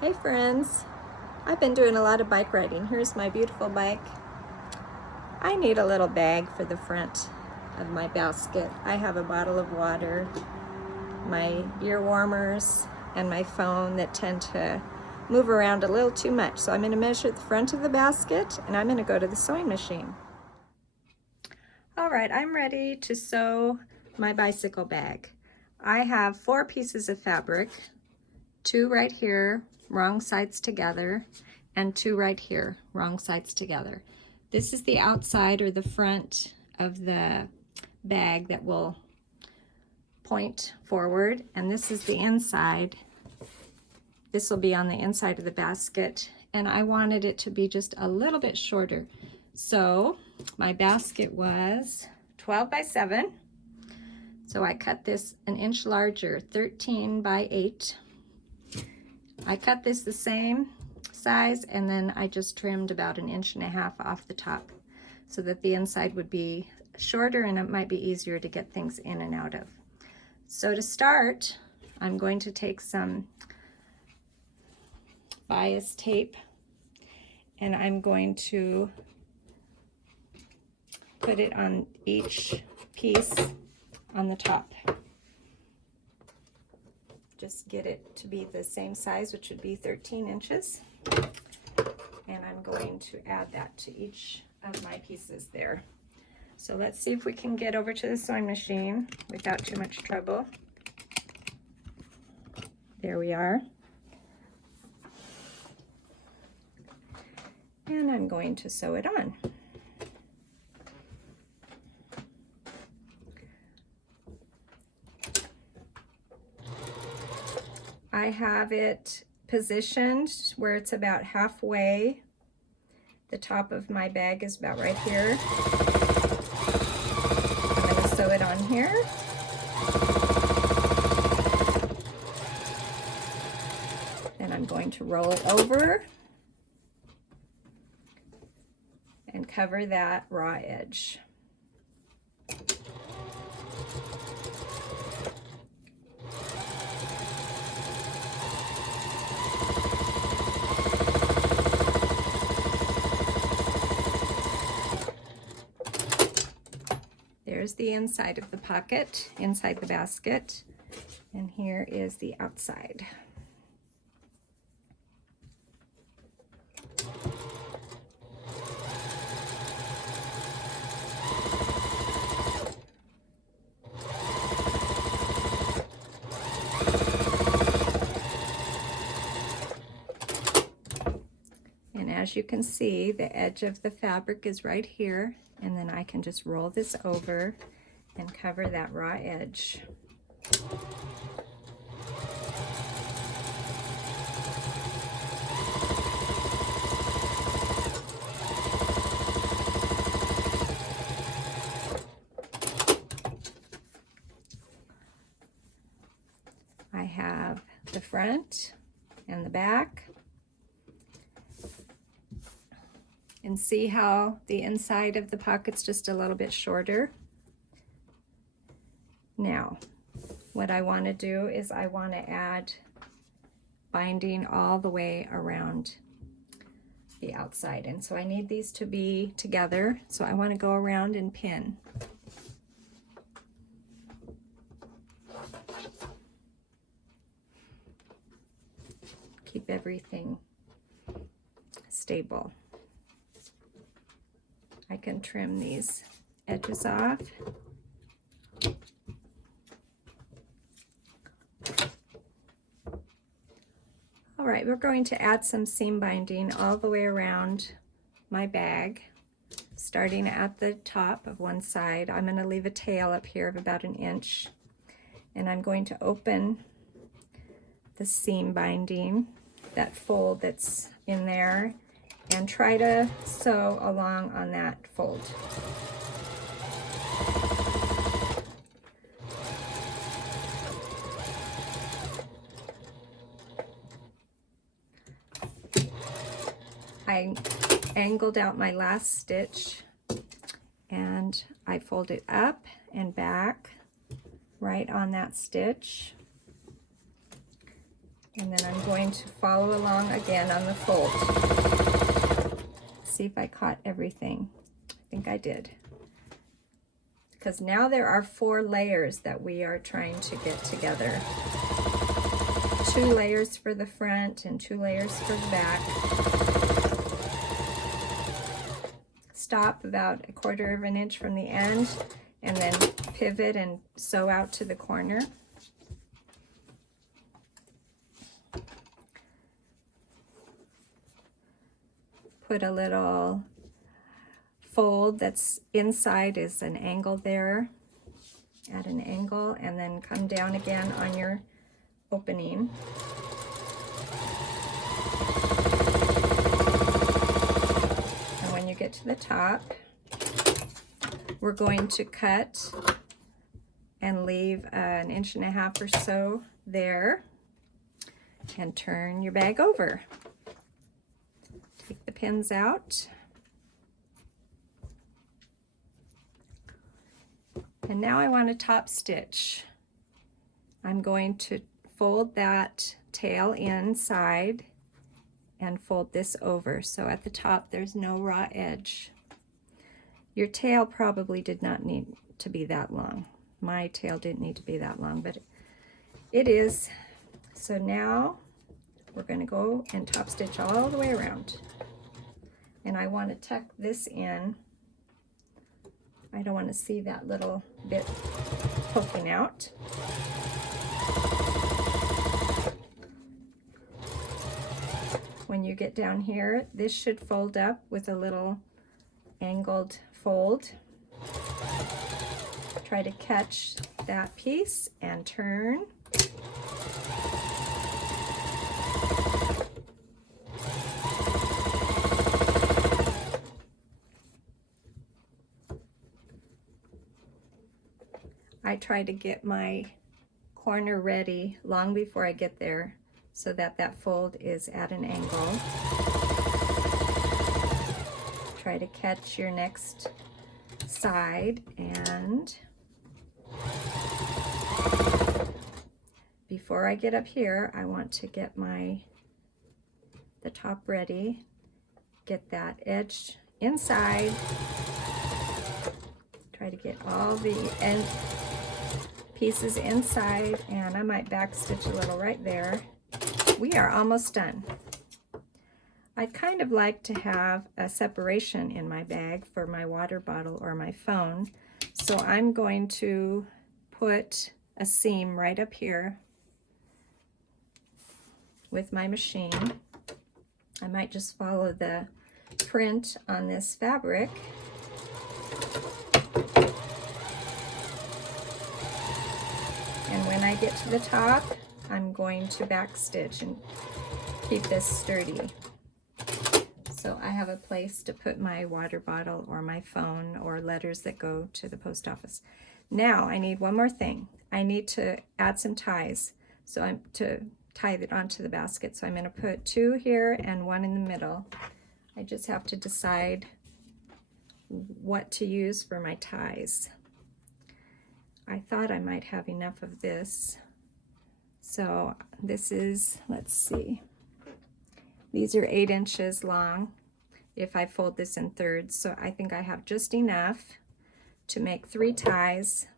Hey friends, I've been doing a lot of bike riding. Here's my beautiful bike. I need a little bag for the front of my basket. I have a bottle of water, my ear warmers, and my phone that tend to move around a little too much. So I'm going to measure the front of the basket and I'm going to go to the sewing machine. All right, I'm ready to sew my bicycle bag. I have 4 pieces of fabric, 2 right here, wrong sides together, and 2 right here, wrong sides together. This is the outside or the front of the bag that will point forward, and this is the inside. This will be on the inside of the basket, and I wanted it to be just a little bit shorter. So my basket was 12 by 7, so I cut this an inch larger, 13 by 8. I cut this the same size, and then I just trimmed about 1.5 inches off the top so that the inside would be shorter and it might be easier to get things in and out of. So to start, I'm going to take some bias tape and I'm going to put it on each piece on the top. Just get it to be the same size, which would be 13 inches. And I'm going to add that to each of my pieces there. So let's see if we can get over to the sewing machine without too much trouble. There we are. And I'm going to sew it on. I have it positioned where it's about halfway. The top of my bag is about right here. I'm going to sew it on here. And I'm going to roll it over and cover that raw edge. There's the inside of the pocket, inside the basket, and here is the outside. And as you can see, the edge of the fabric is right here, and then I can just roll this over and cover that raw edge. I have the front and the back. And see how the inside of the pocket's just a little bit shorter. Now, what I want to do is I want to add binding all the way around the outside. And so I need these to be together. So I want to go around and pin. Keep everything stable. I can trim these edges off. All right, we're going to add some seam binding all the way around my bag, starting at the top of one side. I'm going to leave a tail up here of about 1 inch, and I'm going to open the seam binding, that fold that's in there, and try to sew along on that fold. I angled out my last stitch and I fold it up and back right on that stitch. And then I'm going to follow along again on the fold. See if I caught everything. I think I did. Because now there are 4 layers that we are trying to get together. 2 layers for the front and 2 layers for the back. Stop about 1/4 of an inch from the end and then pivot and sew out to the corner. Put a little fold that's inside is an angle there, at an angle, and then come down again on your opening. And when you get to the top, we're going to cut and leave 1.5 inches or so there and turn your bag over. Take the pins out. And now I want to top stitch. I'm going to fold that tail inside and fold this over. So at the top there's no raw edge. Your tail probably did not need to be that long. My tail didn't need to be that long, but it is. So now we're going to go and top stitch all the way around. And I want to tuck this in. I don't want to see that little bit poking out. When you get down here, this should fold up with a little angled fold. Try to catch that piece and turn. I try to get my corner ready long before I get there so that that fold is at an angle. Try to catch your next side, and before I get up here, I want to get the top ready, get that edge inside, try to get all the end pieces inside, and I might backstitch a little right there. We are almost done. I'd kind of like to have a separation in my bag for my water bottle or my phone, so I'm going to put a seam right up here with my machine. I might just follow the print on this fabric. And when I get to the top, I'm going to backstitch and keep this sturdy. So I have a place to put my water bottle or my phone or letters that go to the post office. Now I need one more thing. I need to add some ties. So I'm to tie it onto the basket. So I'm going to put 2 here and 1 in the middle. I just have to decide what to use for my ties. I thought I might have enough of this. So this is, let's see, these are 8 inches long if I fold this in thirds. So I think I have just enough to make 3 ties,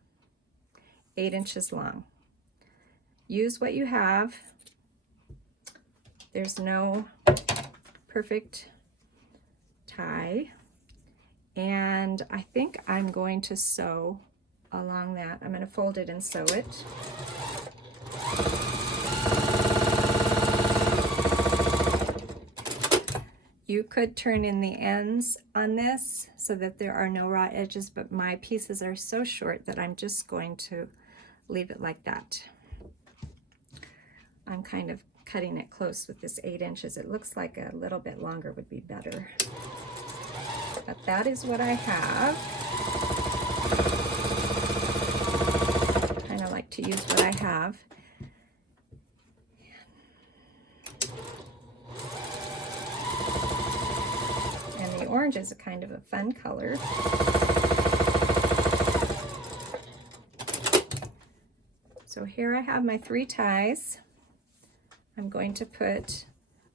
8 inches long. Use what you have. There's no perfect tie. And I think I'm going to sew along that. I'm going to fold it and sew it. You could turn in the ends on this so that there are no raw edges, but my pieces are so short that I'm just going to leave it like that. I'm kind of cutting it close with this 8 inches. It looks like a little bit longer would be better. But that is what I have. Kind of like to use what I have. And the orange is a kind of a fun color. So here I have my 3 ties. I'm going to put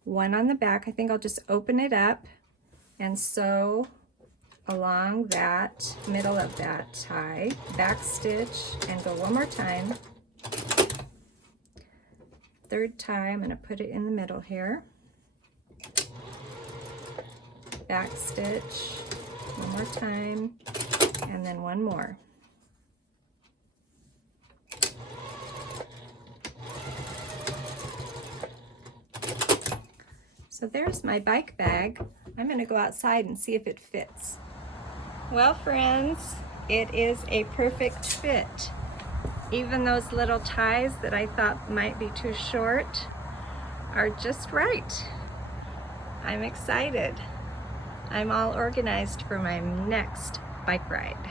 one on the back. I think I'll just open it up and sew along that middle of that tie, back stitch, and go one more time. Third tie, I'm going to put it in the middle here. Back stitch, one more time, and then one more. So there's my bike bag. I'm going to go outside and see if it fits. Well, friends, it is a perfect fit. Even those little ties that I thought might be too short are just right. I'm excited. I'm all organized for my next bike ride.